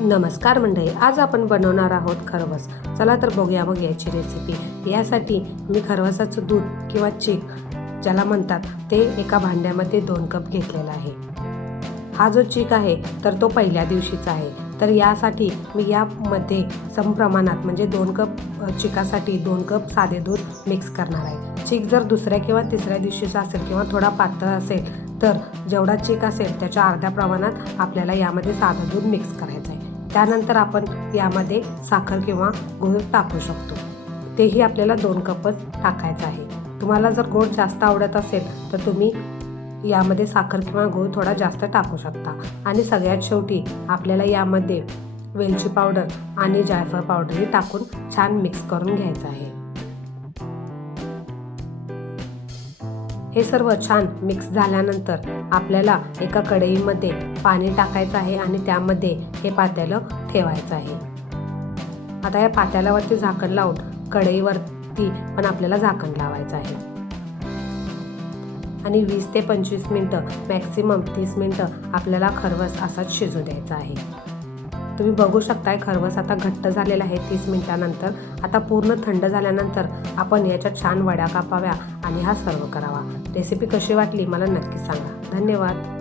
नमस्कार मंडळी आज आपण बनवणार आहोत खरवस. चला तर बघूया मग याची रेसिपी यासाठी मी खरवसाचं दूध किंवा चीक ज्याला म्हणतात ते एका भांड्यामध्ये दोन कप घेतलेला आहे. हा जो चीक आहे तर तो पहिल्या दिवशीचा आहे. तर यासाठी मी यामध्ये समप्रमाणात म्हणजे दोन कप चिकासाठी दोन कप साधे दूध मिक्स करणार आहे. चीक जर दुसऱ्या किंवा तिसऱ्या दिवशीचा असेल किंवा थोडा पातळ असेल तर जेवढा चीक असेल त्याच्या अर्ध्या प्रमाणात आपल्याला यामध्ये साधं दूध मिक्स करायचं आहे त्यानंतर आपण यामध्ये साखर किंवा गूळ टाकू शकतो. तेही आपल्याला दोन कपच टाकायचं आहे. तुम्हाला जर गोड जास्त आवडत असेल तर तुम्ही यामध्ये साखर किंवा गूळ थोडा जास्त टाकू शकता. आणि सगळ्यात शेवटी आपल्याला यामध्ये वेलची पावडर आणि जायफळ पावडरही टाकून छान मिक्स करून घ्यायचं आहे. हे सर्व छान मिक्स झाल्यानंतर आपल्याला एका कढईमध्ये पाणी टाकायचं आहे आणि त्यामध्ये हे पातेलं ठेवायचं आहे. आता या पातेल्यावरती झाकण लावून कढईवरती पण आपल्याला झाकण लावायचं आहे. आणि वीस ते पंचवीस मिनटं मॅक्सिमम तीस मिनटं आपल्याला खरवस असाच शिजू द्यायचा आहे. तुम्ही बघू शकताय खरवस आता घट्ट झालेला आहे तीस मिनटानंतर. आता पूर्ण थंड झाल्यानंतर आपण याच्या छान वड्या कापाव्या आणि हा सर्व करावा. रेसिपी कशी वाटली मला नक्की सांगा. धन्यवाद.